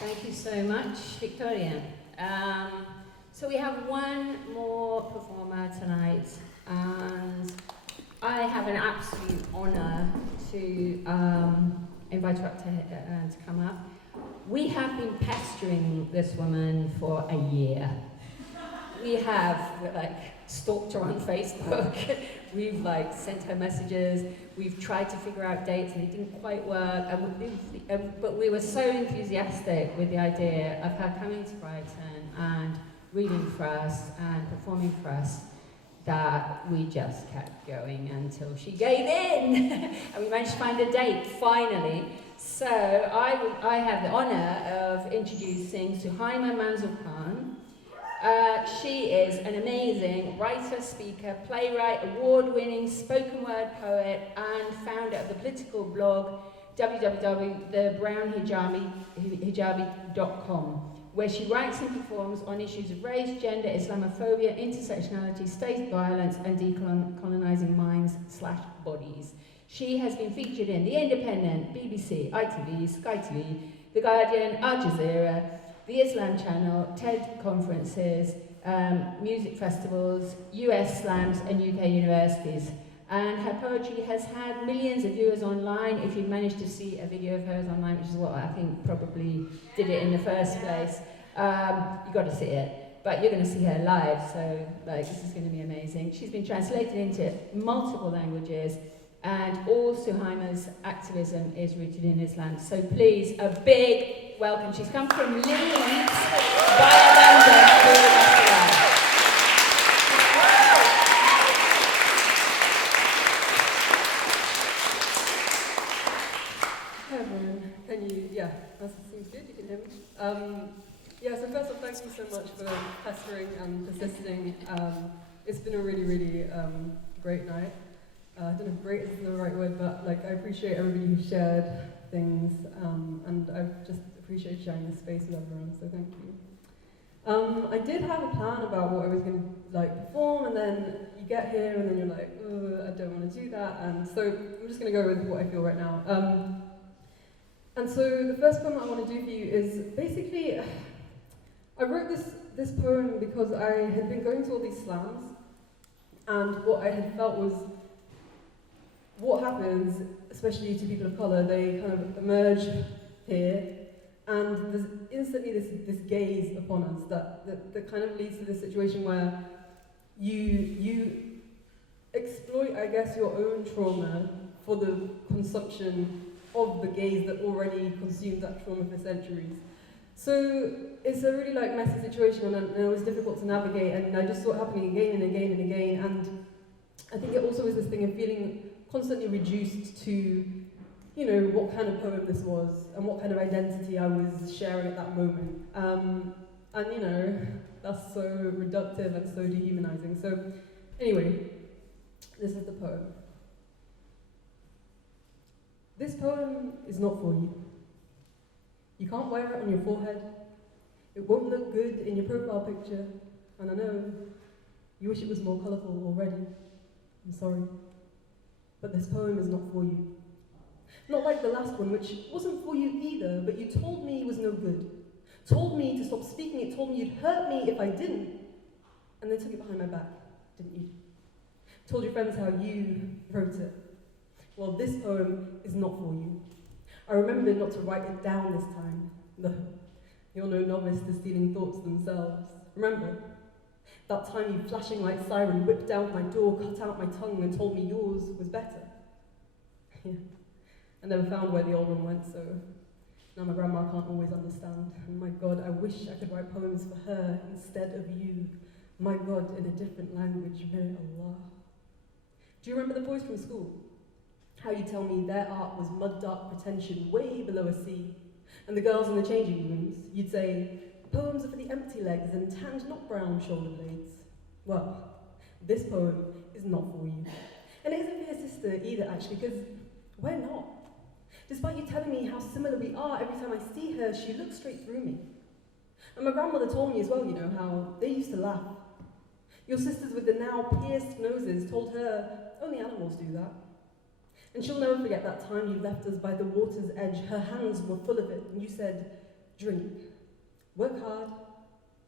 Thank you so much, Victoria. So we have one more performer tonight, and I have an absolute honour to invite her up to come up. We have been pestering this woman for a year. We have stalked her on Facebook. We've sent her messages. We've tried to figure out dates, and it didn't quite work. But we were so enthusiastic with the idea of her coming to Brighton and reading for us and performing for us that we just kept going until she gave in, and we managed to find a date finally. So I have the honour of introducing Suhaiymah Manzoor-Khan. She is an amazing writer, speaker, playwright, award-winning spoken word poet, and founder of the political blog www.thebrownhijabi.com, where she writes and performs on issues of race, gender, Islamophobia, intersectionality, state violence, and decolonizing minds/bodies. She has been featured in The Independent, BBC, ITV, Sky TV, The Guardian, Al Jazeera, the Islam Channel, TED conferences, music festivals, US slams, and UK universities. And her poetry has had millions of viewers online. If you've managed to see a video of hers online, which is what I think probably did it in the first place, you've got to see it. But you're going to see her live, so this is going to be amazing. She's been translated into multiple languages, and all Suhaiymah's activism is rooted in Islam. So please, a big welcome. She's come from Leeds via London to Hi everyone, that seems good, you can hear me. So first of all, thank you so much for pestering and persisting. It's been a really, really great night. I don't know if great is the right word, but I appreciate everybody who shared things, and I just appreciate sharing this space with everyone, so thank you. I did have a plan about what I was going to perform, and then you get here and then you're like, oh, I don't want to do that, and so I'm just going to go with what I feel right now. And so the first poem I want to do for you is basically, I wrote this poem because I had been going to all these slams, and what I had felt was, what happens, especially to people of colour, they kind of emerge here, and there's instantly this gaze upon us that kind of leads to this situation where you exploit, I guess, your own trauma for the consumption of the gaze that already consumed that trauma for centuries. So it's a really messy situation, and it was difficult to navigate, and I just saw it happening again and again and again, and I think it also was this thing of feeling constantly reduced to, what kind of poem this was and what kind of identity I was sharing at that moment. And that's so reductive and so dehumanizing. So anyway, this is the poem. This poem is not for you. You can't wear it on your forehead. It won't look good in your profile picture. And I know you wish it was more colourful already. I'm sorry. But this poem is not for you. Not like the last one, which wasn't for you either, but you told me it was no good. Told me to stop speaking it, told me you'd hurt me if I didn't. And then took it behind my back, didn't you? Told your friends how you wrote it. Well, this poem is not for you. I remembered not to write it down this time. No, you're no novice to stealing thoughts themselves. Remember? That time you flashing like siren whipped down my door, cut out my tongue and told me yours was better. Yeah. I never found where the old one went, so now my grandma can't always understand. And my God, I wish I could write poems for her instead of you. My God, in a different language, may Allah. Do you remember the boys from school? How you tell me their art was mud dark pretension way below a sea. And the girls in the changing rooms, you'd say, poems are for the empty legs and tanned, not brown shoulder blades. Well, this poem is not for you. And it isn't for your sister either, actually, because we're not. Despite you telling me how similar we are, every time I see her, she looks straight through me. And my grandmother told me as well, how they used to laugh. Your sisters with the now pierced noses told her, only animals do that. And she'll never forget that time you left us by the water's edge. Her hands were full of it, and you said, drink, work hard,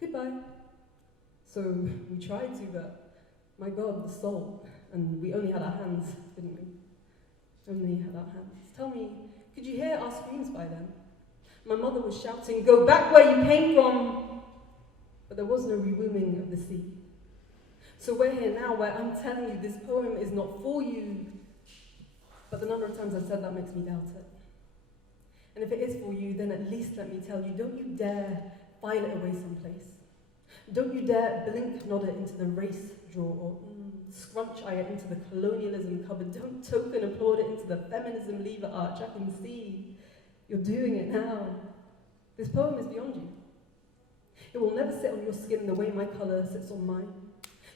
goodbye. So we tried to, but my God, the soul. And we only had our hands, didn't we? Only had our hands. Tell me, could you hear our screams by then? My mother was shouting, "Go back where you came from!" But there was no rewombing of the sea. So we're here now where I'm telling you this poem is not for you, but the number of times I've said that makes me doubt it. And if it is for you, then at least let me tell you, don't you dare file it away someplace. Don't you dare blink nod it into the race drawer or scrunch eye it into the colonialism cupboard. Don't token applaud it into the feminism lever arch. I can see you're doing it now. This poem is beyond you. It will never sit on your skin the way my colour sits on mine.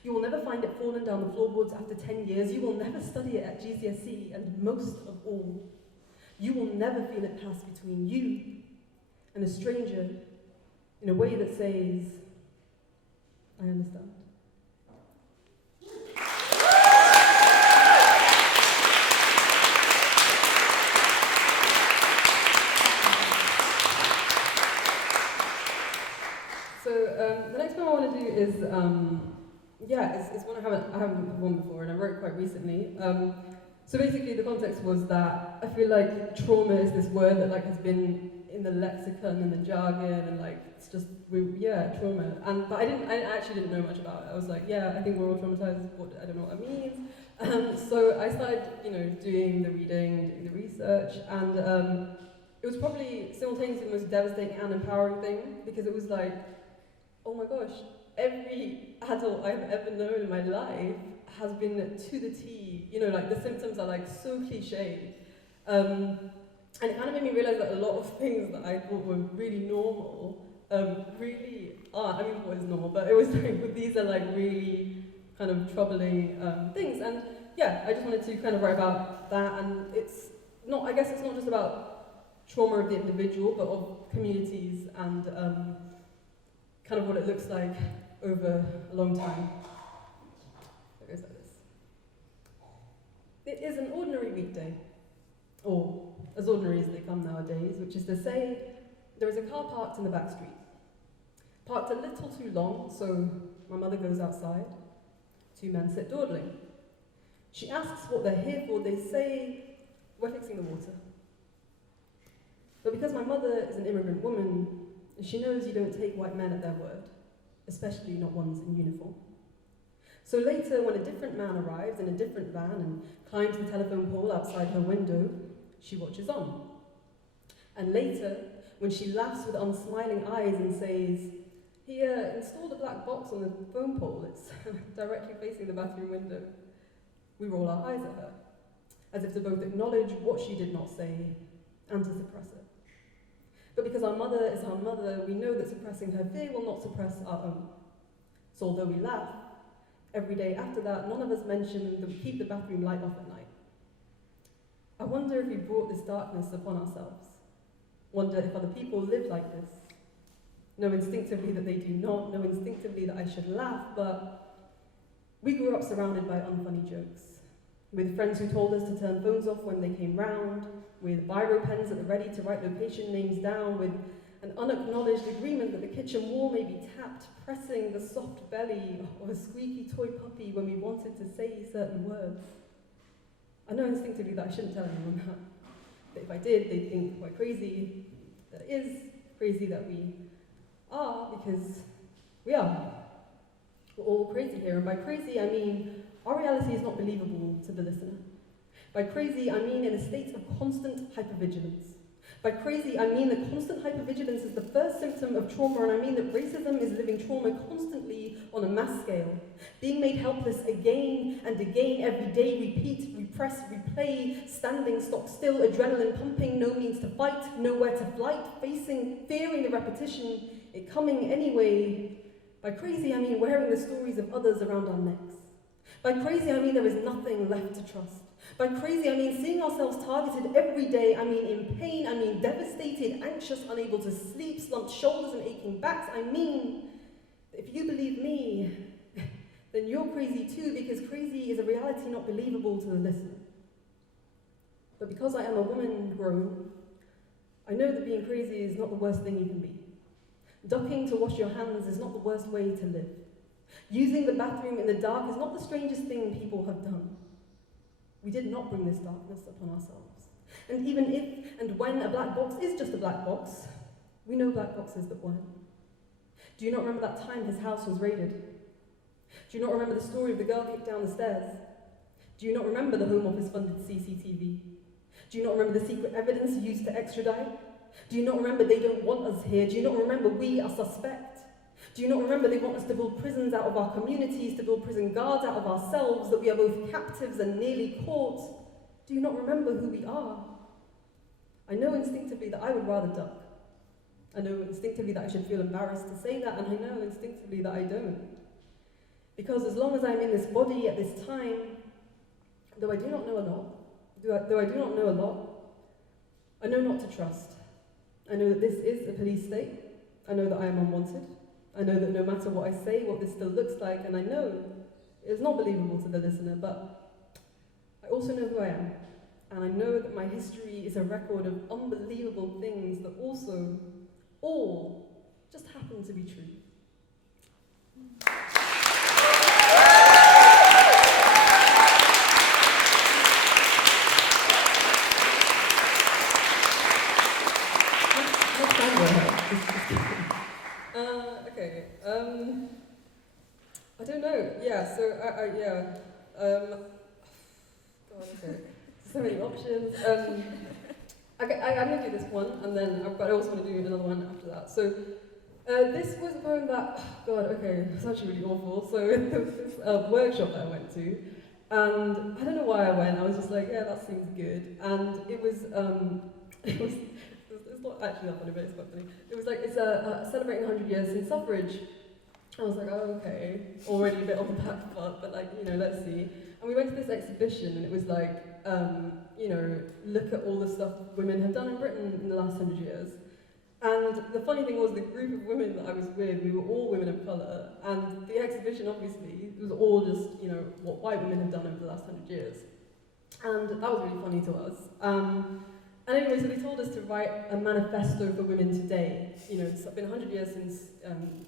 You will never find it fallen down the floorboards after 10 years. You will never study it at GCSE, and most of all, you will never feel it pass between you and a stranger in a way that says, I understand. So the next one I want to do is, it's one I haven't performed before, and I wrote quite recently. So basically, the context was that I feel like trauma is this word that like has been in the lexicon and the jargon, and like it's just trauma. But I actually didn't know much about it. I was like, I think we're all traumatized. I don't know what that means. So I started, doing the reading, doing the research, and it was probably simultaneously the most devastating and empowering thing, because it was like, oh my gosh, every adult I've ever known in my life has been to the T, like the symptoms are like so cliche. And it kind of made me realize that a lot of things that I thought were really normal really aren't. I mean, what is normal? But it was like, but these are like really kind of troubling things. And I just wanted to kind of write about that. And it's not just about trauma of the individual, but of communities and kind of what it looks like over a long time. It goes like this. It is an ordinary weekday, or as ordinary as they come nowadays, which is to say, there is a car parked in the back street. Parked a little too long, so my mother goes outside. Two men sit dawdling. She asks what they're here for. They say, we're fixing the water. But because my mother is an immigrant woman, she knows you don't take white men at their word, especially not ones in uniform. So later, when a different man arrives in a different van and climbs the telephone pole outside her window, she watches on. And later, when she laughs with unsmiling eyes and says, he installed a black box on the phone pole, it's directly facing the bathroom window, we roll our eyes at her, as if to both acknowledge what she did not say and to suppress it. But because our mother is our mother, we know that suppressing her fear will not suppress our own. So although we laugh, every day after that, none of us mention that we keep the bathroom light off at night. I wonder if we brought this darkness upon ourselves. Wonder if other people live like this. Know instinctively that they do not, know instinctively that I should laugh, but we grew up surrounded by unfunny jokes. With friends who told us to turn phones off when they came round, with biro pens at the ready to write location names down, with an unacknowledged agreement that the kitchen wall may be tapped, pressing the soft belly of a squeaky toy puppy when we wanted to say certain words. I know instinctively that I shouldn't tell anyone that. But if I did, they'd think quite crazy. That it is crazy that we are, because we are. We're all crazy here, and by crazy I mean our reality is not believable to the listener. By crazy I mean in a state of constant hypervigilance. By crazy, I mean that constant hypervigilance is the first symptom of trauma, and I mean that racism is living trauma constantly on a mass scale. Being made helpless again and again, every day, repeat, repress, replay, standing, stock still, adrenaline pumping, no means to fight, nowhere to flight, facing, fearing the repetition, it coming anyway. By crazy, I mean wearing the stories of others around our necks. By crazy, I mean there is nothing left to trust. By crazy, I mean seeing ourselves targeted every day. I mean in pain. I mean devastated, anxious, unable to sleep, slumped shoulders and aching backs. I mean, if you believe me, then you're crazy too, because crazy is a reality not believable to the listener. But because I am a woman grown, I know that being crazy is not the worst thing you can be. Ducking to wash your hands is not the worst way to live. Using the bathroom in the dark is not the strangest thing people have done. We did not bring this darkness upon ourselves. And even if and when a black box is just a black box, we know black boxes that weren't. Do you not remember that time his house was raided? Do you not remember the story of the girl kicked down the stairs? Do you not remember the Home Office funded CCTV? Do you not remember the secret evidence used to extradite? Do you not remember they don't want us here? Do you not remember we are suspect? Do you not remember they want us to build prisons out of our communities, to build prison guards out of ourselves, that we are both captives and nearly caught? Do you not remember who we are? I know instinctively that I would rather duck. I know instinctively that I should feel embarrassed to say that, and I know instinctively that I don't. Because as long as I'm in this body at this time, though I do not know a lot, I know not to trust. I know that this is a police state. I know that I am unwanted. I know that no matter what I say, what this still looks like, and I know it's not believable to the listener, but I also know who I am. And I know that my history is a record of unbelievable things that also all just happen to be true. Okay. I don't know. Yeah. So God, okay. So many options. I'm gonna do this one, and then but I also want to do another one after that. So this was a poem that God, okay, it's actually really awful. So there was this workshop that I went to, and I don't know why I went. I was just like, yeah, that seems good, and it was it's not actually that funny, but it's quite funny. It was like, it's celebrating 100 years since suffrage. I was like, oh, okay, already a bit on the back foot, but like, you know, let's see. And we went to this exhibition, and it was like, you know, look at all the stuff women have done in Britain in the last 100 years. And the funny thing was, the group of women that I was with, we were all women of colour, and the exhibition, obviously, was all just, you know, what white women have done over the last 100 years. And that was really funny to us. And anyway, so they told us to write a manifesto for women today. You know, it's been 100 years since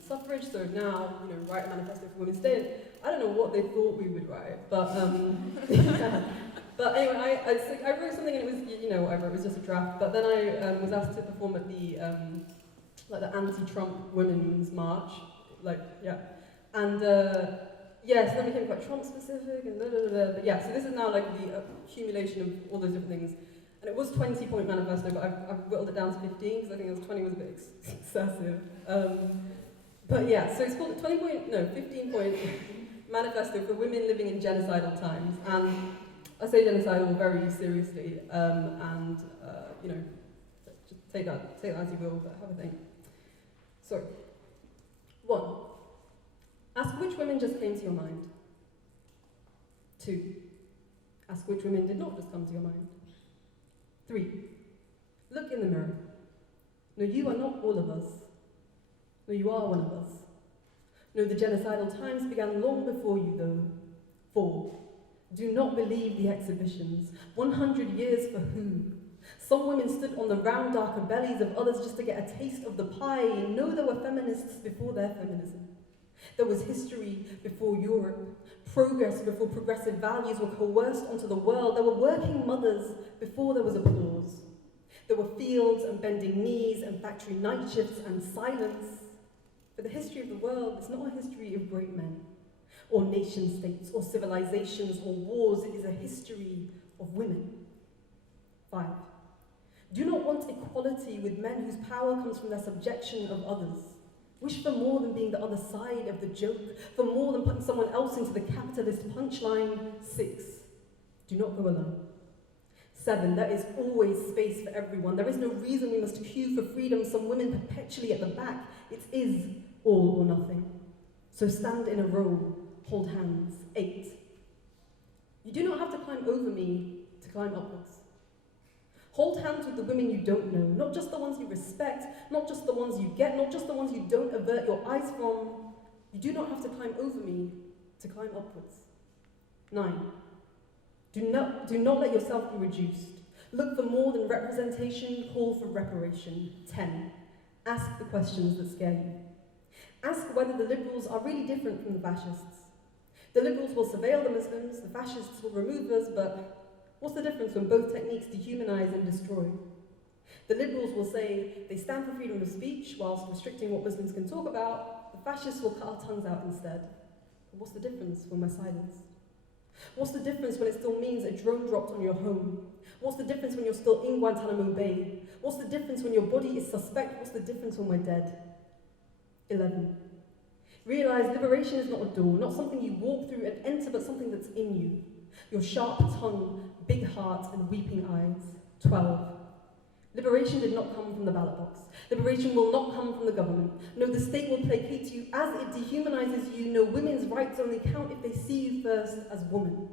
suffrage, so now, you know, write a manifesto for women today. And I don't know what they thought we would write, but but anyway, I wrote something, and it was, you know, whatever, it was just a draft. But then I was asked to perform at the like the anti-Trump Women's March, like, yeah, and yeah, so then we became quite Trump specific and But yeah, so this is now like the accumulation of all those different things. And it was 20-point manifesto, but I've whittled it down to 15 because I think it was 20 was a bit excessive. But yeah, so it's called 15-point manifesto for women living in genocidal times. And I say genocidal very seriously, and you know, just take that as you will, but have a think. So, 1. Ask which women just came to your mind. 2. Ask which women did not just come to your mind. 3. Look in the mirror. No, you are not all of us. No, you are one of us. No, the genocidal times began long before you, though. 4. Do not believe the exhibitions. 100 years for who? Some women stood on the round, darker bellies of others just to get a taste of the pie. No, there were feminists before their feminism. There was history before Europe. Progress before progressive values were coerced onto the world. There were working mothers before there was applause. There were fields and bending knees and factory night shifts and silence. But the history of the world is not a history of great men, or nation states, or civilizations, or wars. It is a history of women. 5. Do not want equality with men whose power comes from their subjection of others. Wish for more than being the other side of the joke, for more than putting someone else into the capitalist punchline. 6. Do not go alone. 7. There is always space for everyone. There is no reason we must queue for freedom, some women perpetually at the back. It is all or nothing. So stand in a row, hold hands. 8. You do not have to climb over me to climb upwards. Hold hands with the women you don't know, not just the ones you respect, not just the ones you get, not just the ones you don't avert your eyes from. You do not have to climb over me to climb upwards. 9. Do not let yourself be reduced. Look for more than representation, call for reparation. 10. Ask the questions that scare you. Ask whether the liberals are really different from the fascists. The liberals will surveil the Muslims, the fascists will remove us, but what's the difference when both techniques dehumanize and destroy? The liberals will say they stand for freedom of speech whilst restricting what Muslims can talk about. The fascists will cut our tongues out instead. But what's the difference when we're silenced? What's the difference when it still means a drone dropped on your home? What's the difference when you're still in Guantanamo Bay? What's the difference when your body is suspect? What's the difference when we're dead? 11. Realize liberation is not a door, not something you walk through and enter, but something that's in you. Your sharp tongue, big heart, and weeping eyes. 12. Liberation did not come from the ballot box. Liberation will not come from the government. No, the state will placate you as it dehumanizes you. No, women's rights only count if they see you first as woman.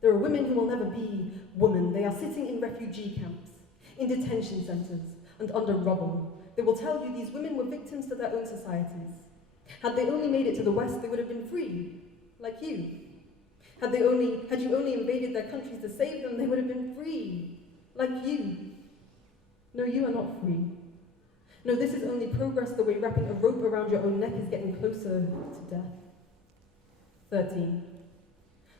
There are women who will never be woman. They are sitting in refugee camps, in detention centers, and under rubble. They will tell you these women were victims to their own societies. Had they only made it to the West, they would have been free, like you. Had you only invaded their countries to save them, they would have been free, like you. No, you are not free. No, this is only progress the way wrapping a rope around your own neck is getting closer to death. 13.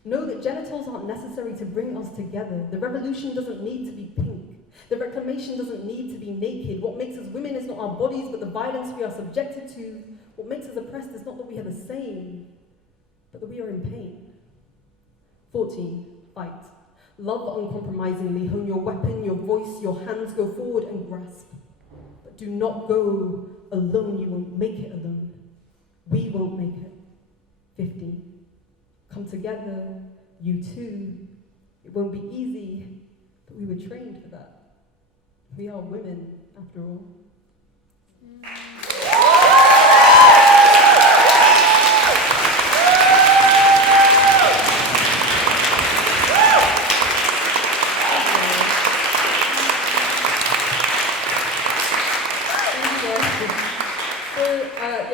Know that genitals aren't necessary to bring us together. The revolution doesn't need to be pink. The reclamation doesn't need to be naked. What makes us women is not our bodies, but the violence we are subjected to. What makes us oppressed is not that we are the same, but that we are in pain. 14. Fight. Love uncompromisingly. Hone your weapon, your voice, your hands. Go forward and grasp. But do not go alone. You won't make it alone. We won't make it. 15. Come together, you too. It won't be easy, but we were trained for that. We are women, after all.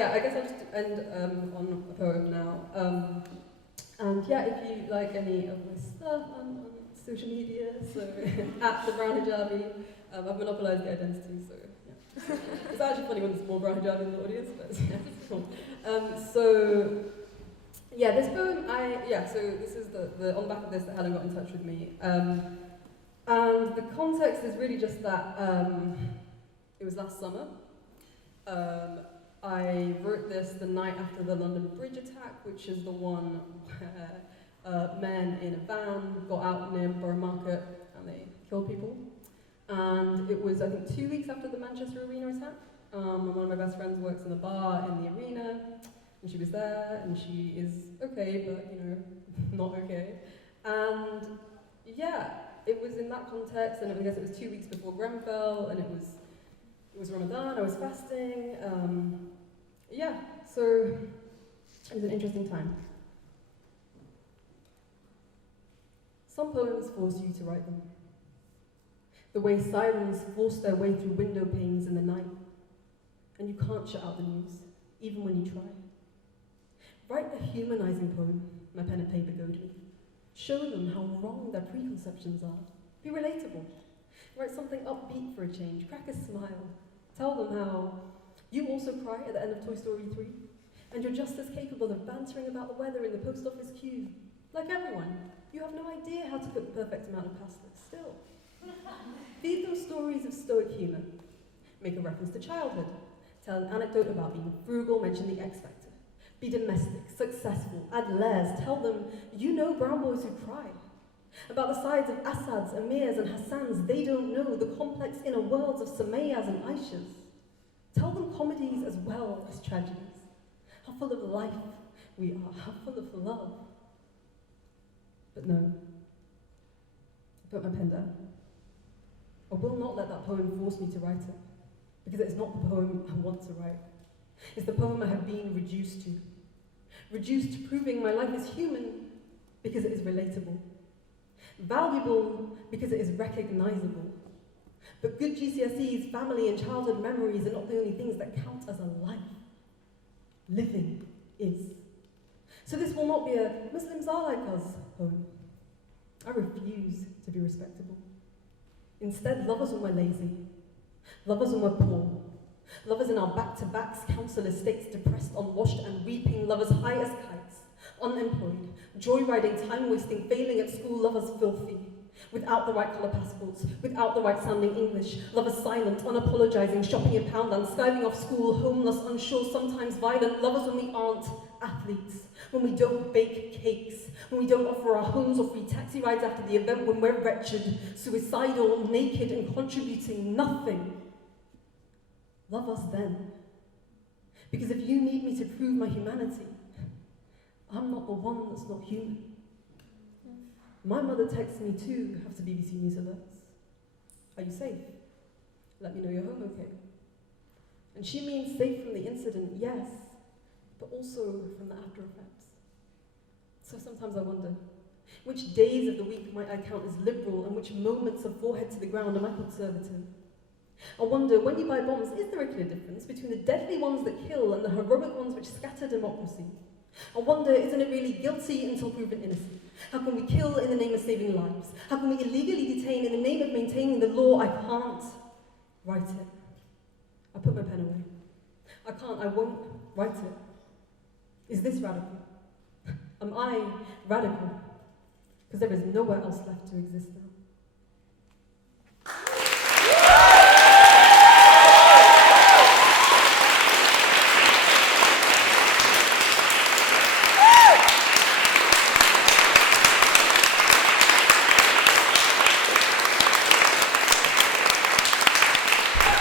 I guess I'll just end on a poem now. And yeah, if you like any of my stuff, I'm on social media, so at the Brown Hijabi. I've monopolised the identity, so yeah. It's actually funny when there's more Brown Hijabi in the audience, but yeah, it's cool. So yeah, this poem, so this is the on the back of this that Helen got in touch with me. And the context is really just that it was last summer. I wrote this the night after the London Bridge attack, which is the one where men in a van got out near Borough Market and they killed people. And it was, I think, 2 weeks after the Manchester Arena attack. And one of my best friends works in the bar in the arena, and she was there, and she is okay, but, you know, not okay. And yeah, it was in that context, and I guess it was 2 weeks before Grenfell, and it was Ramadan, I was fasting. Yeah, so it was an interesting time. Some poems force you to write them. The way sirens force their way through window panes in the night, and you can't shut out the news, even when you try. Write a humanizing poem, my pen and paper goad me. Show them how wrong their preconceptions are. Be relatable. Write something upbeat for a change, crack a smile. Tell them how you also cry at the end of Toy Story 3, and you're just as capable of bantering about the weather in the post office queue. Like everyone, you have no idea how to cook the perfect amount of pasta, still. Feed them stories of stoic humour. Make a reference to childhood. Tell an anecdote about being frugal, mention the X Factor. Be domestic, successful, add layers. Tell them you know brown boys who cry. About the sides of Assads, Amirs and Hassans they don't know, the complex inner worlds of Sumayyas and Aishas. Tell them comedies as well as tragedies. How full of life we are, how full of love. But no, I put my pen down. I will not let that poem force me to write it, because it's not the poem I want to write. It's the poem I have been reduced to. Reduced to proving my life is human because it is relatable. Valuable because it is recognizable. But good GCSEs, family and childhood memories are not the only things that count as a life. Living is. So this will not be a Muslims are like us poem. I refuse to be respectable. Instead, love us when we're lazy. Love us when we're poor. Love us in our back-to-backs, council estates, depressed, unwashed, and weeping. Love us high as kites, unemployed, joyriding, time-wasting, failing at school. Love us filthy, without the right colour passports, without the right sounding English. Love us silent, unapologising, shopping in Poundland, skiving off school, homeless, unsure, sometimes violent. Love us when we aren't athletes, when we don't bake cakes, when we don't offer our homes or free taxi rides after the event, when we're wretched, suicidal, naked, and contributing nothing. Love us then. Because if you need me to prove my humanity, I'm not the one that's not human. My mother texts me too after BBC News alerts. Are you safe? Let me know you're home okay. And she means safe from the incident, yes, but also from the after effects. So sometimes I wonder, which days of the week might I count as liberal and which moments of forehead to the ground am I conservative? I wonder, when you buy bombs, is there a clear difference between the deadly ones that kill and the heroic ones which scatter democracy? I wonder, isn't it really guilty until proven innocent? How can we kill in the name of saving lives? How can we illegally detain in the name of maintaining the law? I can't write it. I put my pen away. I won't write it. Is this radical? Am I radical? Because there is nowhere else left to exist now.